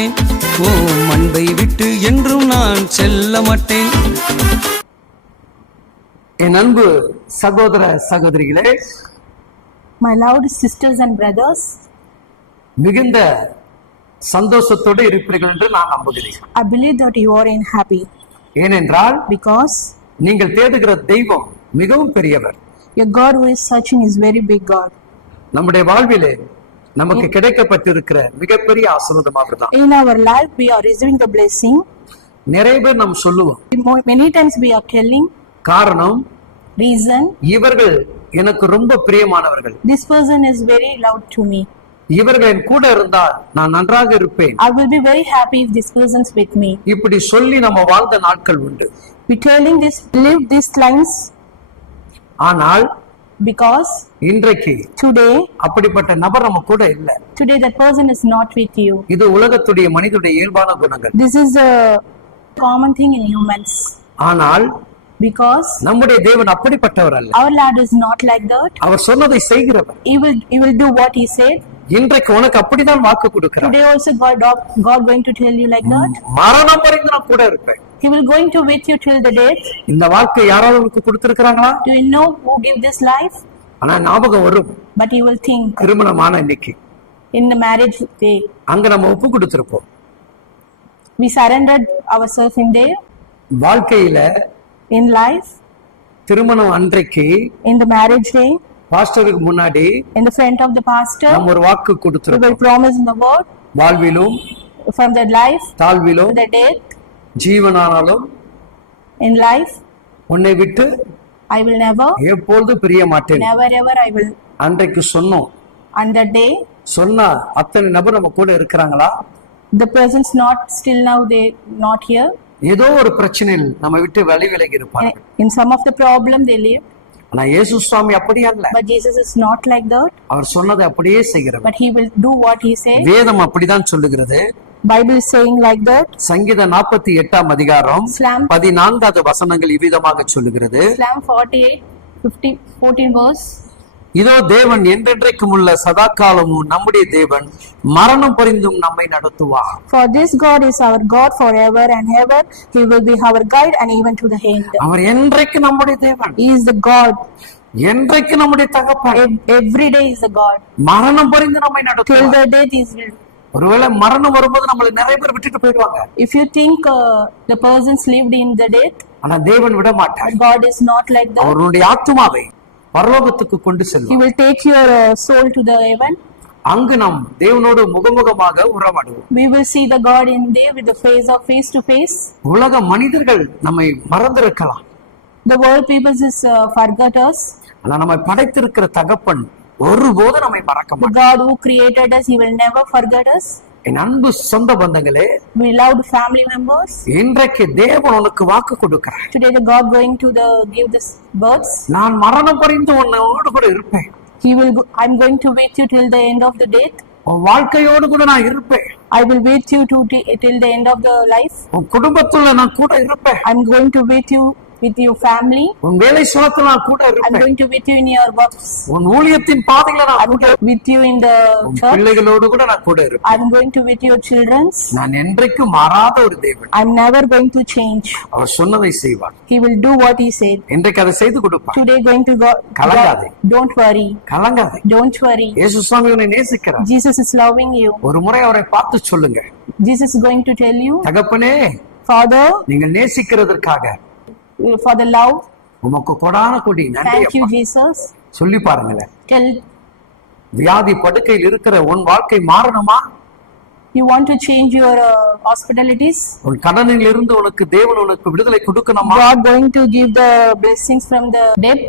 மாட்டேன். ஓ அன்பை விட்டு என்றும் நான் செல்ல மாட்டேன். என் அன்பு சகோதர சகோதரிகளே my loved sisters and brothers மிகுந்த சந்தோஷத்தோடு இருப்பீர்கள் என்று நான் நம்புகிறேன். I believe that you are in happy ஏனென்றால் பிகாஸ் நீங்கள் தேடுகிற தெய்வம் மிகவும் பெரியவர். your god who is searching is very big god. நம்முடைய வாழ்விலே நமக்கு கிடைக்கப்பட்டிருக்கிற மிகப்பெரிய ஆசீர்வாதமாக தான் In our life, we are receiving the blessing. நிறைய பேர் நாம் சொல்லுவோம் Many times we are telling காரணம் reason இவர்கள் எனக்கு ரொம்ப பிரியமானவர்கள் this person is very loud to me. இவர்கள் என் கூட இருந்தால் நான் நன்றாக இருப்பேன் I will be very happy if this person's with me. இப்படி சொல்லி நம்ம வாழ்ந்த நாட்கள் உண்டு We telling this, live these lines ஆனால் because இன்றைக்கு today, அப்படிப்பட்ட நபர் நம்ம கூட இல்லை today that person is not with you. இது உலகத்துடைய மனிதனுடைய இயல்பான குணங்கள் This is a common thing in humans ஆனால் because நம்முடைய தேவன் அப்படிப்பட்டவர் அல்ல our Lord is not like that. அவர் சொன்னதை செய்கிறவர் He will, he will do what he said. இன்றைக்கு உனக்கு அப்படிதான் வாக்கு கொடுக்கிறார் Today also God, God going to tell you like that. மரணம் வரைக்கும் நான் கூட இருப்பேன் He will going to with you till the death. இந்த வாழ்க்கை யாராவது உனக்கு கொடுத்திருக்கிறாங்களா Do you know who give this life? ஆனா ஞாபகம் வரும் But you will think திருமணமான இன்னைக்கு in the marriage day. அங்க நம்ம ஒப்பு கொடுத்திருப்போம் We surrendered ourselves in there, வாழ்க்கையில in life, திருமணம் அன்றைக்கு in the marriage day, பாஸ்டருக்கு முன்னாடி in the front of the pastor. நம்ம ஒரு வாக்கு We will promise in the word வாழ்விலும் from the life, தாழ்விலும் the death, ஜீவனானாலும் in life. உன்னை விட்டு I will never, எப்பொழுது பிரிய மாட்டேன் never ever I will. அன்றைக்கு சொன்னோம் that day, சொன்னா அத்தனை நபர் நம்ம கூட இருக்கிறாங்களா the person's not still now they not here. ஏதோ ஒரு பிரச்சனையில் நம்ம விட்டு வழி விலகி இருப்பாங்க in some of the problem they live, ஆனா இயேசு சுவாமி அப்படி அல்ல but Jesus is not like that. அவர் சொன்னதை அப்படியே செய்கிறவர் But he will do what he says. வேதம் அப்படிதான் சொல்லுகிறது Is saying like that. சங்கீத நாற்பத்தி எட்டாம் அதிகாரம் Psalm, பதினான்காவது வசனங்கள் இவ்விதமாக சொல்லுகிறது Psalm 48, 50, 14 verse. இதோ தேவன் என்றென்றைக்கும் உள்ள சதா காலமும் நம்முடைய தேவன் மரணம் பரிந்தும் நம்மை நடத்துவார் For this God is our God forever and ever. He will be our guide and even to the end. அவர் என்றைக்கு நம்முடைய தேவன் He is the God. என்றைக்கு நம்முடைய தகப்பன் Ev- Every day is the God. மரணம் பரிந்து நம்மை Till நடத்துவார் the death is. ஒருவேளை மரணம் வரும்போது நம்மளை நிறைய பேர் விட்டுட்டு போயிடுவாங்க If you think uh, the persons lived in the death, ஆனா தேவன் விட மாட்டார் God is not like that. அவருடைய ஆத்துமாவை பரலோகத்துக்கு கொண்டு He செல்வார் will take your uh, soul to the heaven. அங்கு நாம் தேவனோடு முகமுகமாக உறவாடுவோம் We will see the God in there with the face of face to face. உலக மனிதர்கள் நம்மை மறந்திருக்கலாம் The world people is uh, forgot us. ஆனா நம்மை படைத்திருக்கிற தகப்பன் ஒருபோது நம்மை மறக்க The மாட்டார் God who created us, He will never forget us. என் அன்பு சொந்த பந்தங்களே We loved family members. இன்றைக்கு தேவன் உனக்கு வாக்கு கொடுக்கிறார் Today the God going to the give this births. நான் மரணம் பறிந்து உன்னோடு கூட இருப்பேன் He will. Go, I'm going to wait you till the end of the death. உன் வாழ்க்கையோடு கூட நான் இருப்பேன் I will wait you to till the end of the life. உன் குடும்பத்துல நான் கூட இருப்பேன் I'm going to wait you with your family. உன் வேலை சுலத்துல நான் கூட I'm இருப்பேன் going to wait you in your works. உன் ஊழியத்தின் பாதையில நான் கூட with you in the உன் church. பிள்ளைகளோடு கூட நான் கூட இருப்பேன் I'm going to with your children's. நான் என்றைக்கும் மாறாத ஒரு தேவன் I'm never going to change. அவர் சொன்னதை செய்வார் He will do what he said. இன்றைக்கு அதை செய்து கொடுப்பார் Today going to go. கலங்காதே. Don't worry. கலங்காதே Don't worry. இயேசு சுவாமி உன்னை நேசிக்கிறார் Jesus is loving you. ஒரு முறை அவரை பார்த்து சொல்லுங்க Jesus is going to tell you, தகப்பனே Father, நீங்கள் நேசிக்கிறதற்காக for the love. உமக்கு கொடான கொடி Thank you. Jesus. சொல்லி பாருங்களேன் Tell வியாதி படுக்கையில் இருக்கிற உன் வாழ்க்கை மாறணுமா you want to change your uh, hospitalities. உன் கடனில் இருந்து உனக்கு தேவன் உனக்கு விடுதலை கொடுக்கணுமா God going to give the blessings from the debt.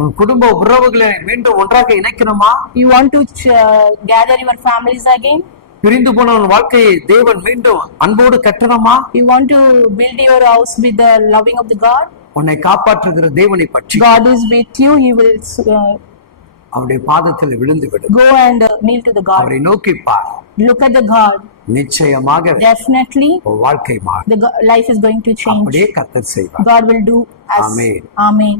உன் குடும்ப உறவுகளை மீண்டும் ஒன்றாக இணைக்கணுமா You want to uh, gather your families again. பிரிந்து போன உன் வாழ்க்கையை தேவன் மீண்டும் அன்போடு கட்டணுமா You want to build your house with the loving of the God. உன்னை காப்பாற்றுகிற தேவனை பற்றி God is with you. He will uh, அவருடைய பாதத்தில் விழுந்து விடு go and uh, kneel to the God. அவரை நோக்கி பார் Look at the God. நிச்சயமாக Definitely, உன் வாழ்க்கை மாறும் the go- life is going to change. அப்படியே கத்தர் செய்வார் God will do as Amen. Amen.